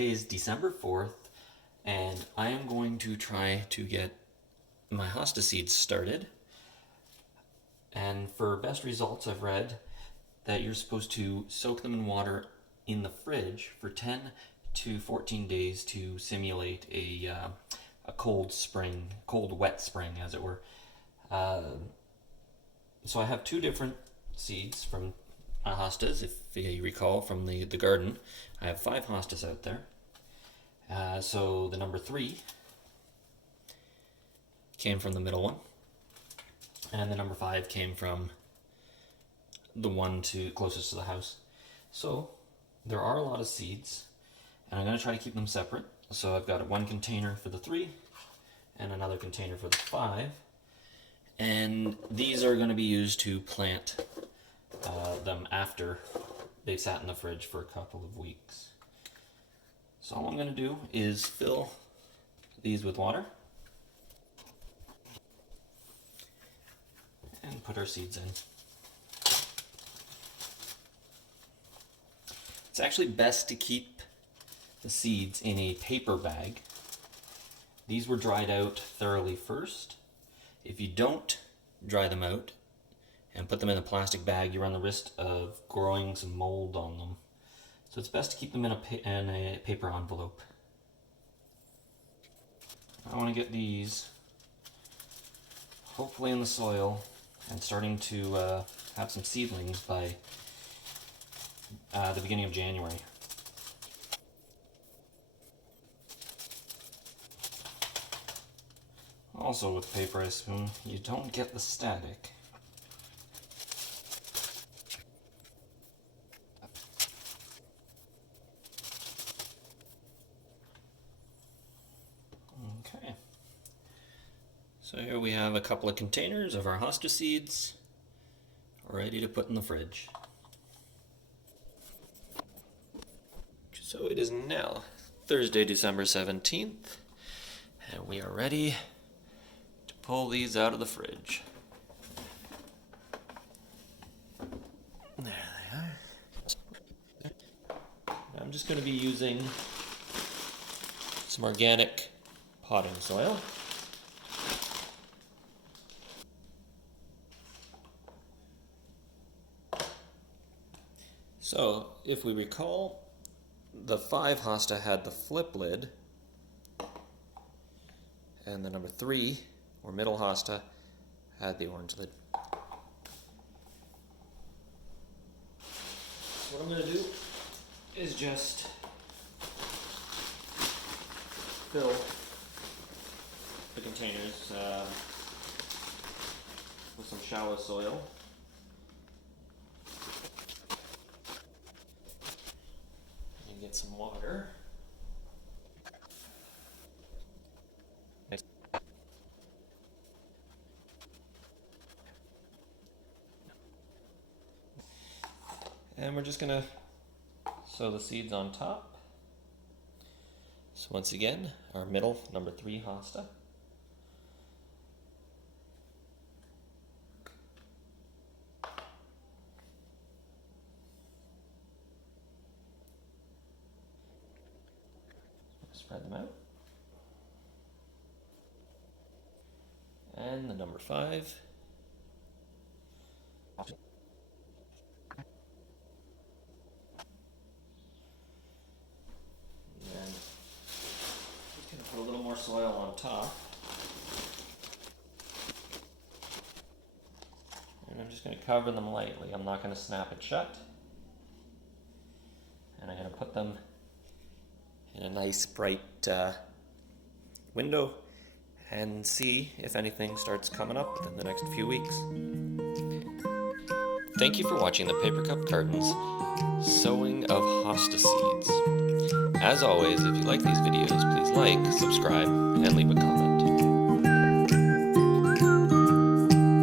today is December 4th, and I am going to try to get my hosta seeds started. And for best results, I've read that you're supposed to soak them in water in the fridge for 10 to 14 days to simulate a cold wet spring, as it were. So I have two different seeds from hostas, if you recall from the garden. I have 5 hostas out there. So the number 3 came from the middle one, and the number 5 came from the one closest to the house. So there are a lot of seeds, and I'm going to try to keep them separate. So I've got one container for the 3 and another container for the 5, and these are going to be used to plant them after they sat in the fridge for a couple of weeks. So all I'm going to do is fill these with water and put our seeds in. It's actually best to keep the seeds in a paper bag. These were dried out thoroughly first. If you don't dry them out and put them in a plastic bag, you run the risk of growing some mold on them. So it's best to keep them in a paper envelope. I want to get these hopefully in the soil and starting to have some seedlings by the beginning of January. Also with paper, I assume, you don't get the static. Okay. So here we have a couple of containers of our hosta seeds ready to put in the fridge. So it is now Thursday, December 17th, and we are ready to pull these out of the fridge. There they are. I'm just going to be using some organic potting soil. So, if we recall, the 5 hosta had the flip lid, and the number 3, or middle hosta, had the orange lid. So what I'm going to do is just fill the containers with some shallow soil. And get some water. And we're just going to sow the seeds on top. So once again, our middle, number 3 hosta. Spread them out. And the number 5. Put a little more soil on top. And I'm just going to cover them lightly. I'm not going to snap it shut. And I'm going to put them in a nice bright window and see if anything starts coming up within the next few weeks. Thank you for watching the Paper Cup Garden's sowing of hosta seeds. As always, if you like these videos, please like, subscribe, and leave a comment.